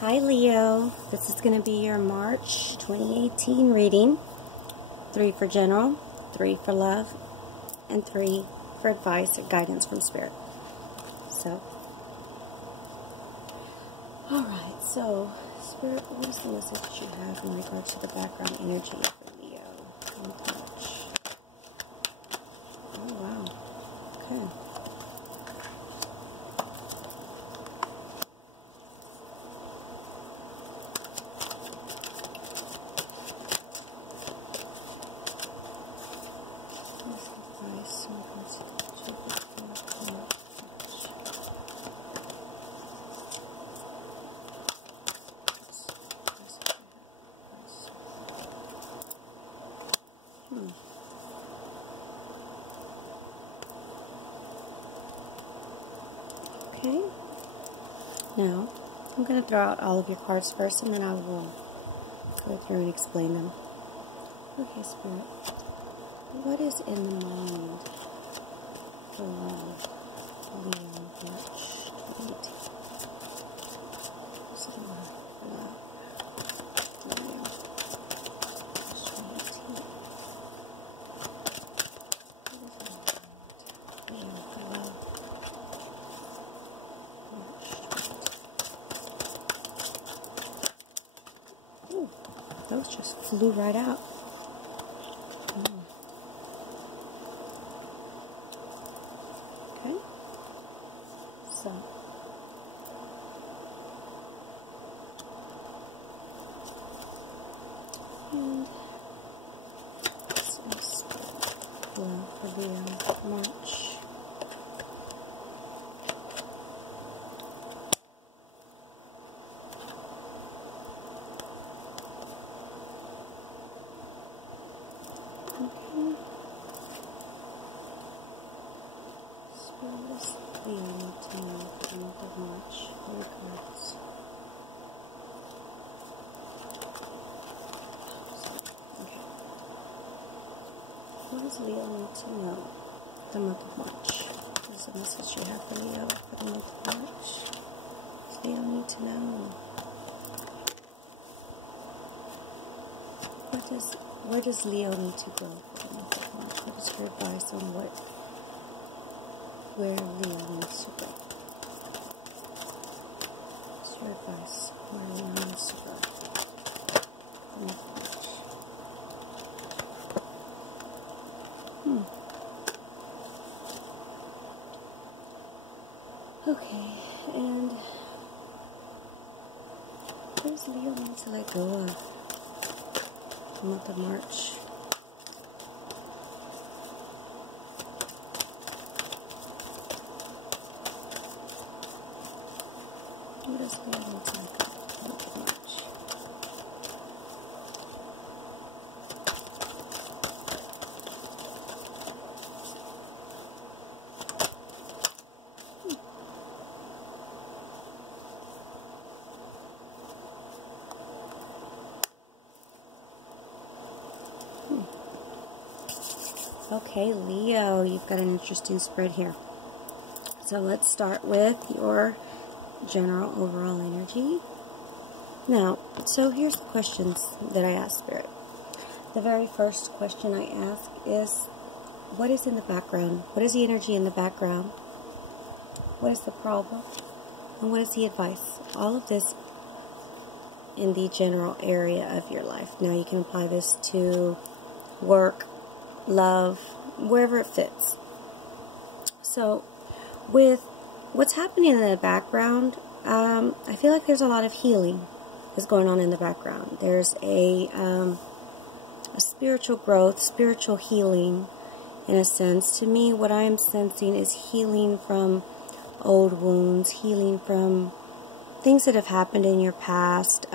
Hi Leo, this is going to be your March 2018 reading. 3 for general, 3 for love, and 3 for advice or guidance from Spirit. So, alright, so Spirit, what is the message that you have in regards to the background energy for Leo in March? Oh wow, okay. Okay, now I'm going to throw out all of your cards first and then I will go through and explain them. Okay, Spirit, what is in the mind for love, Leo, March 2018? What's in the mind for love, Leo, March 2018? What is in the mind, Leo, for love? Ooh, those just flew right out. Okay, so and this is love for Leo, March. Okay. So what does Leo need to know for the month of March? Holy cards. Okay. What does Leo need to know for the month of March? What is the message you have for Leo for the month of March? What does Leo need to know? Where does Leo need to go for the month of March? What is your advice on where Leo needs to go? What's your advice where Leo needs to go for the month of March? Okay, and what does Leo need to let go of? The month of March. What does Leo need to let go of the month of March? Okay, Leo, you've got an interesting spread here. So let's start with your general overall energy. Now, so here's the questions that I asked Spirit. The very first question I ask is, what is in the background? What is the energy in the background? What is the problem? And what is the advice? All of this in the general area of your life. Now you can apply this to work, love, wherever it fits. So with what's happening in the background, I feel like there's a lot of healing is going on in the background. There's a spiritual growth, spiritual healing in a sense. To me, what I'm sensing is healing from old wounds, healing from things that have happened in your past.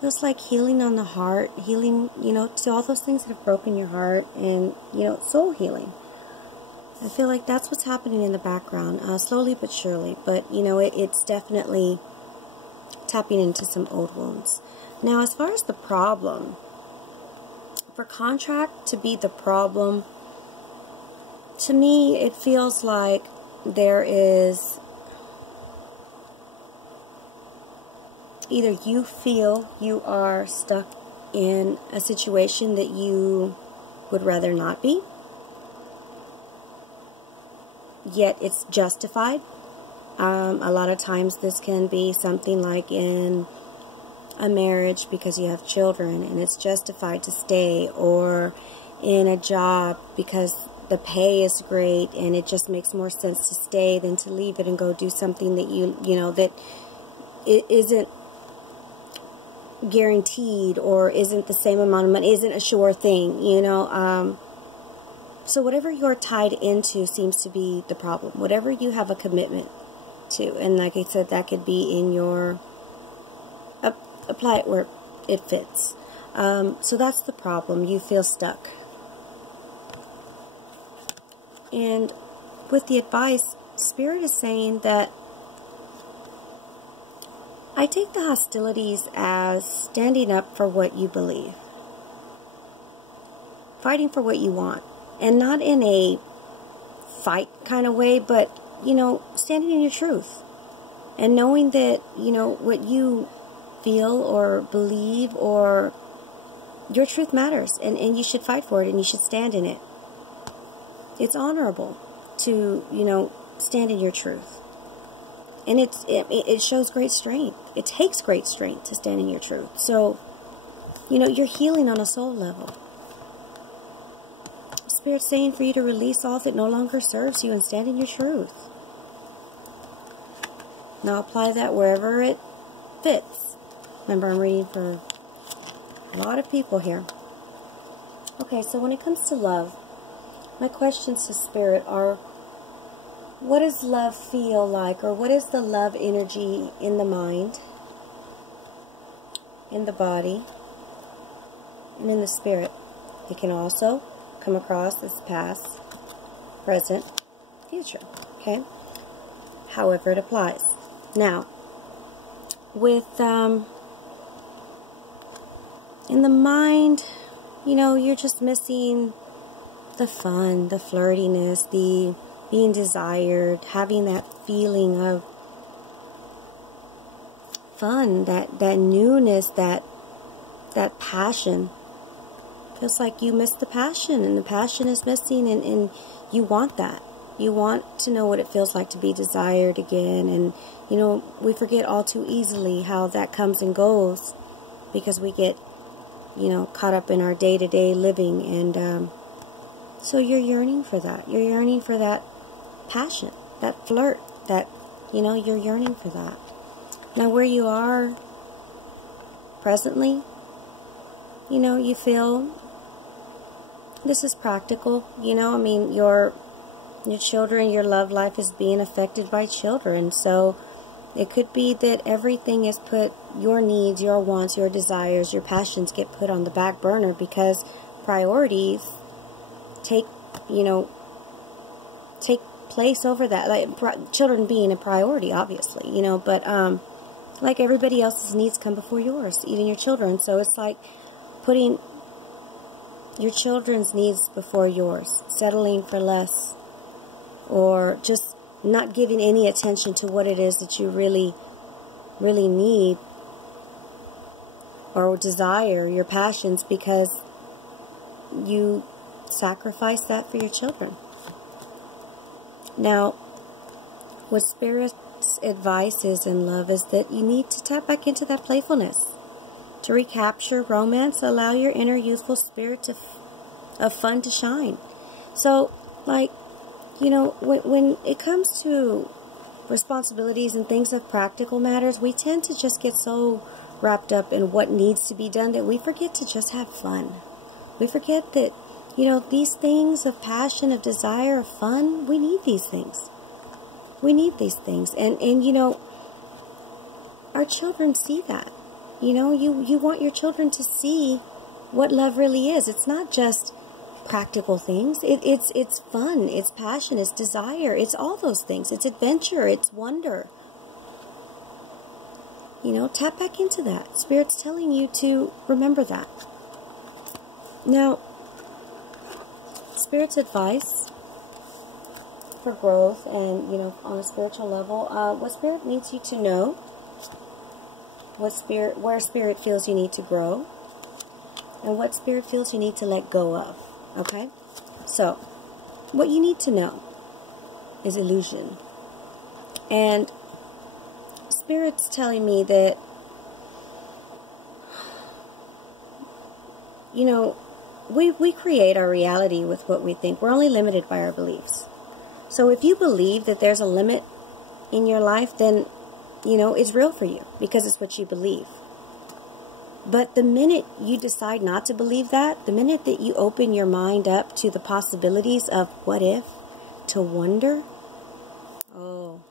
Feels like healing on the heart, healing, to all those things that have broken your heart, and, soul healing. I feel like that's what's happening in the background, slowly but surely. But, it's definitely tapping into some old wounds. Now, as far as the problem, for contract to be the problem, to me, it feels like there is either you feel you are stuck in a situation that you would rather not be, yet it's justified. A lot of times this can be something like in a marriage because you have children and it's justified to stay, or in a job because the pay is great and it just makes more sense to stay than to leave it and go do something that you know that it isn't guaranteed or isn't the same amount of money, isn't a sure thing, you know. So whatever you're tied into seems to be the problem. Whatever you have a commitment to, and like I said, that could be in your apply it where it fits. So that's the problem. You feel stuck. And with the advice, Spirit is saying that I take the hostilities as standing up for what you believe. Fighting for what you want. And not in a fight kind of way, but, you know, standing in your truth. And knowing that, you know, what you feel or believe or your truth matters. And you should fight for it and you should stand in it. It's honorable to, you know, stand in your truth. And it shows great strength. It takes great strength to stand in your truth. So, you know, you're healing on a soul level. Spirit's saying for you to release all that no longer serves you and stand in your truth. Now apply that wherever it fits. Remember, I'm reading for a lot of people here. Okay, so when it comes to love, my questions to Spirit are, what does love feel like, or what is the love energy in the mind, in the body, and in the spirit? It can also come across as past, present, future, okay? However it applies. Now, with, in the mind, you know, you're just missing the fun, the flirtiness, the being desired, having that feeling of fun, that newness, that passion. Feels like you miss the passion, and the passion is missing, and you want that. You want to know what it feels like to be desired again, and, you know, we forget all too easily how that comes and goes because we get, you know, caught up in our day-to-day living, and so you're yearning for that. You're yearning for that passion, that flirt, that, you know, you're yearning for that. Now, where you are presently, you know, you feel this is practical, you know, I mean, your children, your love life is being affected by children, so it could be that everything is put, your needs, your wants, your desires, your passions get put on the back burner because priorities take, you know, take place over that, like children being a priority, obviously, you know, but like everybody else's needs come before yours, even your children. So it's like putting your children's needs before yours, settling for less, or just not giving any attention to what it is that you really, really need or desire, your passions, because you sacrifice that for your children. Now, what Spirit's advice is in love is that you need to tap back into that playfulness. To recapture romance, allow your inner youthful spirit of fun to shine. So, like, you know, when it comes to responsibilities and things of practical matters, we tend to just get so wrapped up in what needs to be done that we forget to just have fun. We forget that, you know, these things of passion, of desire, of fun, we need these things. We need these things. And you know, our children see that. You know, you want your children to see what love really is. It's not just practical things. It's fun, it's passion, it's desire, it's all those things. It's adventure, it's wonder. You know, tap back into that. Spirit's telling you to remember that. Now, Spirit's advice for growth and, you know, on a spiritual level, what Spirit needs you to know where Spirit feels you need to grow, and what Spirit feels you need to let go of. Okay? So, what you need to know is illusion. And Spirit's telling me that, you know, we create our reality with what we think. We're only limited by our beliefs. So if you believe that there's a limit in your life, then, you know, it's real for you because it's what you believe. But the minute you decide not to believe that, the minute that you open your mind up to the possibilities of what if, to wonder, oh,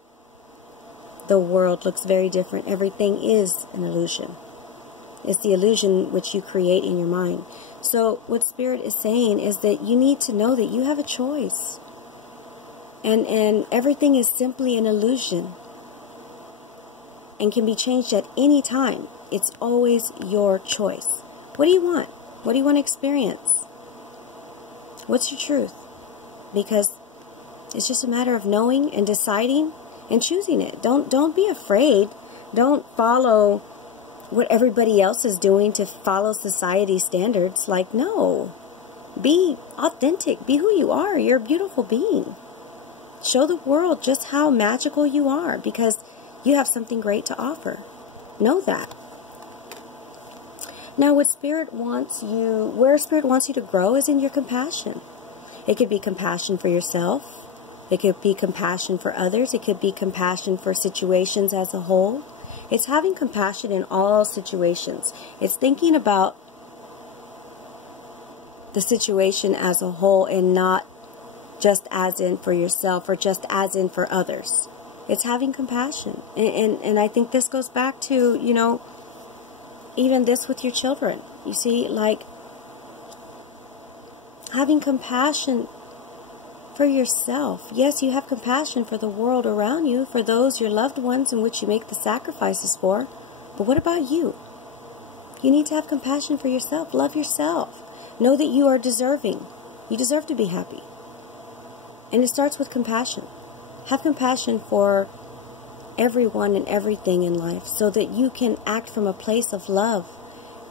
the world looks very different. Everything is an illusion. It's the illusion which you create in your mind. So what Spirit is saying is that you need to know that you have a choice. And everything is simply an illusion and can be changed at any time. It's always your choice. What do you want? What do you want to experience? What's your truth? Because it's just a matter of knowing and deciding and choosing it. Don't be afraid. Don't follow what everybody else is doing to follow society's standards. Like, no. Be authentic. Be who you are. You're a beautiful being. Show the world just how magical you are because you have something great to offer. Know that. Now, what Spirit wants you, where Spirit wants you to grow is in your compassion. It could be compassion for yourself. It could be compassion for others. It could be compassion for situations as a whole. It's having compassion in all situations. It's thinking about the situation as a whole and not just as in for yourself or just as in for others. It's having compassion. And I think this goes back to, you know, even this with your children. You see, like, having compassion for yourself. Yes, you have compassion for the world around you, for those, your loved ones in which you make the sacrifices for. But what about you? You need to have compassion for yourself. Love yourself. Know that you are deserving. You deserve to be happy. And it starts with compassion. Have compassion for everyone and everything in life so that you can act from a place of love.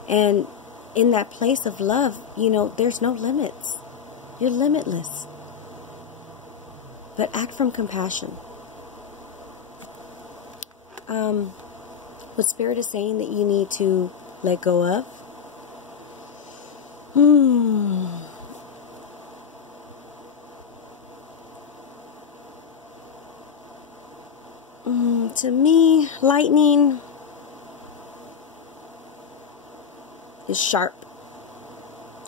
And in that place of love, you know, there's no limits. You're limitless. But act from compassion. What Spirit is saying that you need to let go of? To me, lightning is sharp,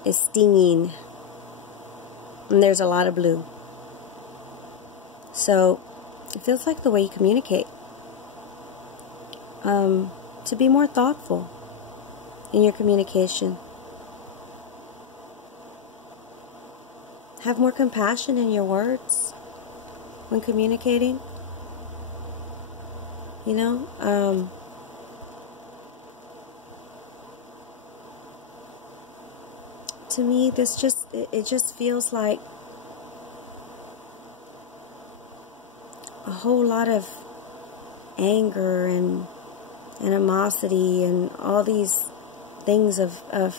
is stinging, and there's a lot of blue. So it feels like the way you communicate. To be more thoughtful in your communication. Have more compassion in your words when communicating. You know, to me, this just, it just feels like a whole lot of anger and animosity and all these things of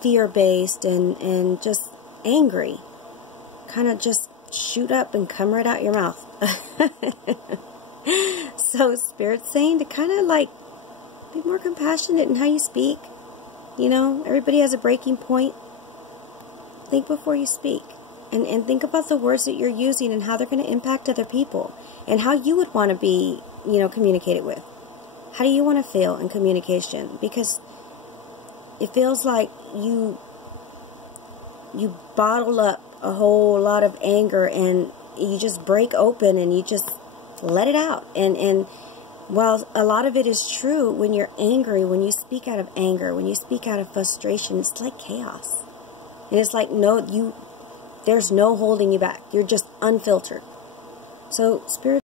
fear-based and just angry. Kind of just shoot up and come right out your mouth. So Spirit's saying to kind of like be more compassionate in how you speak. You know, everybody has a breaking point. Think before you speak. And think about the words that you're using and how they're going to impact other people. And how you would want to be, you know, communicated with. How do you want to feel in communication? Because it feels like you bottle up a whole lot of anger and you just break open and you just let it out. And while a lot of it is true, when you're angry, when you speak out of anger, when you speak out of frustration, it's like chaos. And it's like, there's no holding you back. You're just unfiltered. So Spirit